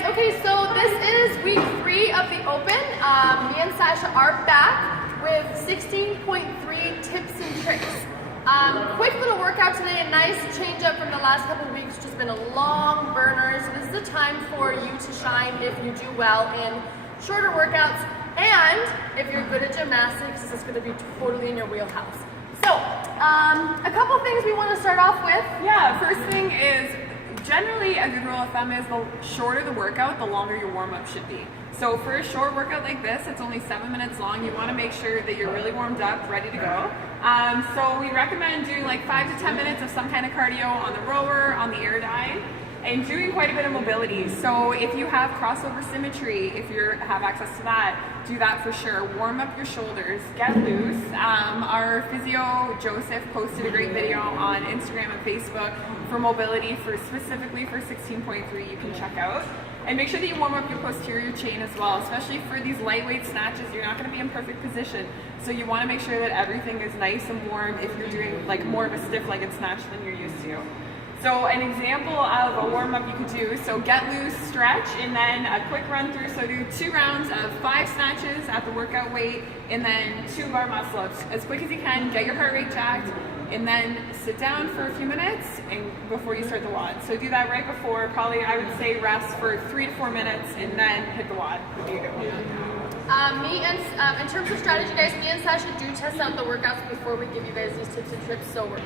guys, okay, so this is week 3 of the Open. Me and Sasha are back with 16.3 tips and tricks. Quick little workout today, a nice change up from the last couple of weeks, which has been a long burner. So this is the time for you to shine if you do well in shorter workouts. And if you're good at gymnastics, this is going to be totally in your wheelhouse. So, a couple things we want to start off with. Yeah, first thing is, generally a good rule of thumb is the shorter the workout, the longer your warm-up should be. So for a short workout like this, it's only 7 minutes long, you want to make sure that you're really warmed up, ready to go. So we recommend doing like 5 to 10 minutes of some kind of cardio on the rower, on the airdyne, and doing quite a bit of mobility. So if you have crossover symmetry, if you have access to that, do that for sure. Warm up your shoulders, get loose. Our physio, Joseph, posted a great video on Instagram and Facebook for mobility, specifically for 16.3 you can check out. And make sure that you warm up your posterior chain as well, especially for these lightweight snatches. You're not going to be in perfect position, so you want to make sure that everything is nice and warm if you're doing like more of a stiff-legged snatch than you're used to. So an example of a warm-up you could do, so get loose, stretch, and then a quick run through. So do 2 rounds of 5 snatches at the workout weight, and then 2 bar muscle-ups. As quick as you can, get your heart rate jacked, and then sit down for a few minutes and before you start the WOD. So do that right before, probably I would say rest for 3 to 4 minutes, and then hit the WOD. In terms of strategy, guys, me and Sasha do test out the workouts before we give you guys these tips and tricks. So we're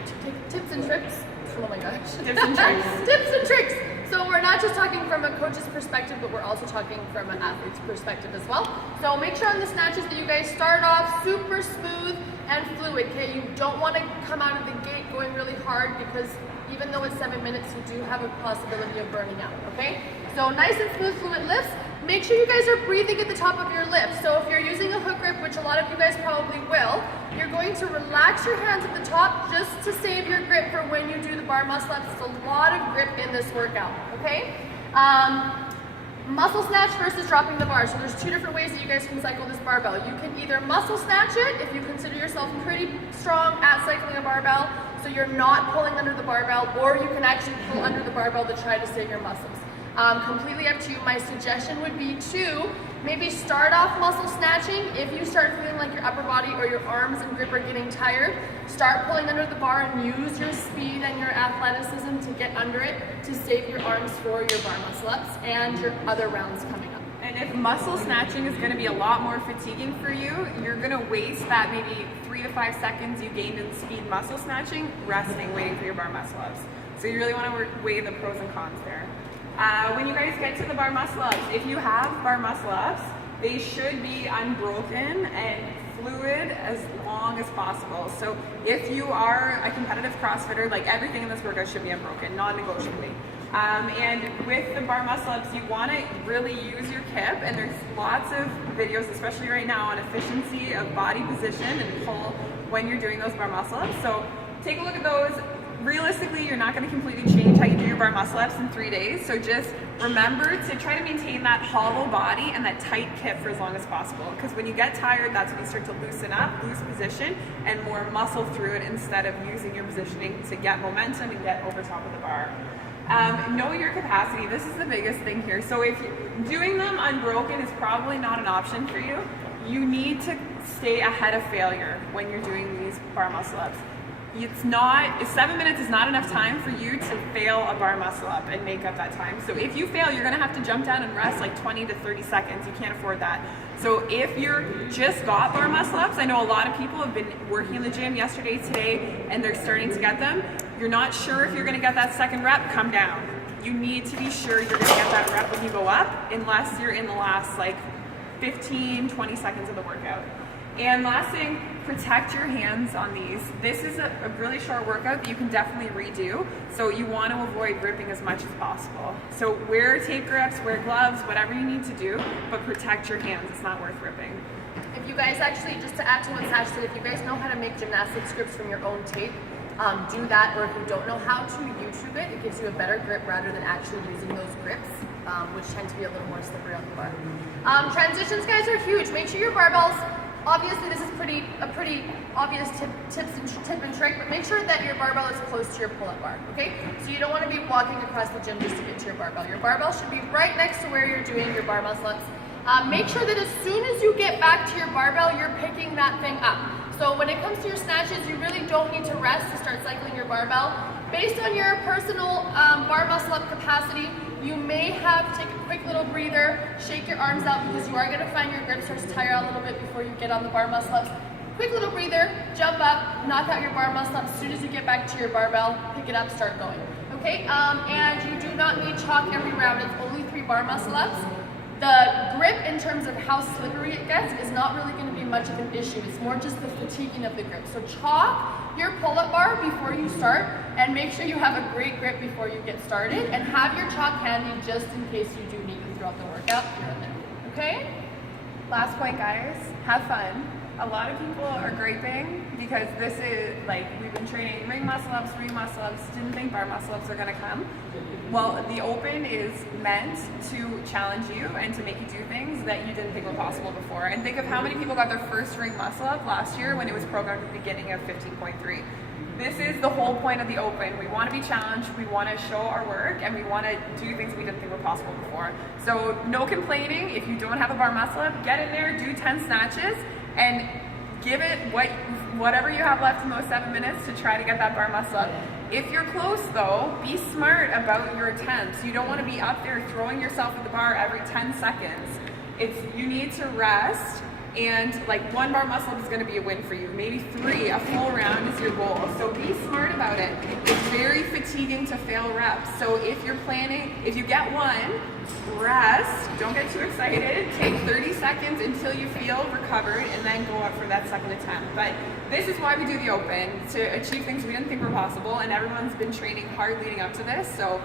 tips and tricks. Oh my gosh. Tips and tricks. Tips and tricks. So we're not just talking from a coach's perspective, but we're also talking from an athlete's perspective as well. So make sure on the snatches that you guys start off super smooth and fluid, okay? You don't want to come out of the gate going really hard, because even though it's 7 minutes, you do have a possibility of burning out, okay? So nice and smooth, fluid lifts. Make sure you guys are breathing at the top of your lift. So if you're using a hook grip, which a lot of you guys probably will, you're going to relax your hands at the top just to save your grip for when you do the bar muscle ups. It's a lot of grip in this workout, okay? Muscle snatch versus dropping the bar. So there's 2 different ways that you guys can cycle this barbell. You can either muscle snatch it if you consider yourself pretty strong at cycling a barbell, so you're not pulling under the barbell, or you can actually pull under the barbell to try to save your muscles. Completely up to you. My suggestion would be to maybe start off muscle snatching. If you start feeling like your upper body or your arms and grip are getting tired, start pulling under the bar and use your speed and your athleticism to get under it to save your arms for your bar muscle ups and your other rounds coming up. And if muscle snatching is going to be a lot more fatiguing for you, you're going to waste that maybe 3 to 5 seconds you gained in speed muscle snatching resting, waiting for your bar muscle ups. So you really want to weigh the pros and cons there. When you guys get to the bar muscle ups, if you have bar muscle ups, they should be unbroken and fluid as long as possible. So if you are a competitive CrossFitter, like everything in this workout should be unbroken, non-negotiably. And with the bar muscle ups, you want to really use your kip, and there's lots of videos, especially right now, on efficiency of body position and pull when you're doing those bar muscle ups. So take a look at those. Realistically, you're not going to completely change how you do your bar muscle ups in 3 days, so just remember to try to maintain that hollow body and that tight kip for as long as possible, because when you get tired, that's when you start to loosen up, lose position, and more muscle through it instead of using your positioning to get momentum and get over top of the bar. Know your capacity. This is the biggest thing here. So if doing them unbroken is probably not an option for you, you need to stay ahead of failure when you're doing these bar muscle ups. 7 minutes is not enough time for you to fail a bar muscle up and make up that time. So if you fail, you're gonna have to jump down and rest like 20 to 30 seconds. You can't afford that. So if you're just got bar muscle ups, I know a lot of people have been working in the gym yesterday, today, and they're starting to get them. You're not sure if you're gonna get that second rep, come down. You need to be sure you're gonna get that rep when you go up, unless you're in the last like 15, 20 seconds of the workout. And last thing, protect your hands on these. This is a really short workout that you can definitely redo, so you want to avoid ripping as much as possible. So wear tape grips, wear gloves, whatever you need to do, but protect your hands. It's not worth ripping. If you guys actually, just to add to what Sash said, if you guys know how to make gymnastics grips from your own tape, do that, or if you don't know how to, YouTube it. It gives you a better grip rather than actually using those grips, which tend to be a little more slippery on the bar. Transitions, guys, are huge. Make sure your barbells Obviously, this is a pretty obvious tip and trick, but make sure that your barbell is close to your pull-up bar, okay? So you don't want to be walking across the gym just to get to your barbell. Your barbell should be right next to where you're doing your bar muscle ups. Make sure that as soon as you get back to your barbell, you're picking that thing up. So when it comes to your snatches, you really don't need to rest to start cycling your barbell. Based on your personal bar muscle up capacity, you may have to take a quick little breather, shake your arms out because you are going to find your grip starts to tire out a little bit before you get on the bar muscle ups. Quick little breather, jump up, knock out your bar muscle ups. As soon as you get back to your barbell, pick it up, start going. Okay, and you do not need chalk every round. It's only 3 bar muscle ups. The grip in terms of how slippery it gets is not really going to be much of an issue. It's more just the fatiguing of the grip. So chalk your pull-up bar before you start and make sure you have a great grip before you get started and have your chalk handy just in case you do need it throughout the workout here and there. Okay? Last point, guys, have fun. A lot of people are griping because this is like, we've been training ring muscle ups, didn't think bar muscle ups are gonna come. Well, the open is meant to challenge you and to make you do things that you didn't think were possible before. And think of how many people got their first ring muscle up last year when it was programmed at the beginning of 15.3. This is the whole point of the open. We want to be challenged, we want to show our work, and we want to do things we didn't think were possible before. So no complaining. If you don't have a bar muscle up, get in there, do 10 snatches, and give it whatever you have left in those 7 minutes to try to get that bar muscle up. If you're close though, be smart about your attempts. You don't want to be up there throwing yourself at the bar every 10 seconds. You need to rest, and like 1 bar muscle up is going to be a win for you. Maybe 3, a full round is your goal. So be smart about it. It's very fatiguing to fail reps. So if you're planning, if you get 1, rest, don't get too excited, take 30 seconds until you feel recovered, and then go up for that second attempt. But this is why we do the open, to achieve things we didn't think were possible, and everyone's been training hard leading up to this. So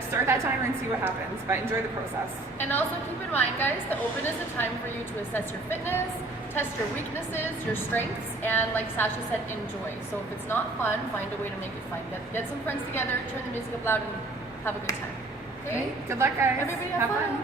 start that timer and see what happens, but enjoy the process. And also keep in mind, guys, the open is a time for you to assess your fitness, test your weaknesses, your strengths, and like Sasha said, enjoy. So if it's not fun, find a way to make it fun. Get some friends together, turn the music up loud, and have a good time. Okay? Good luck, guys. Everybody have fun.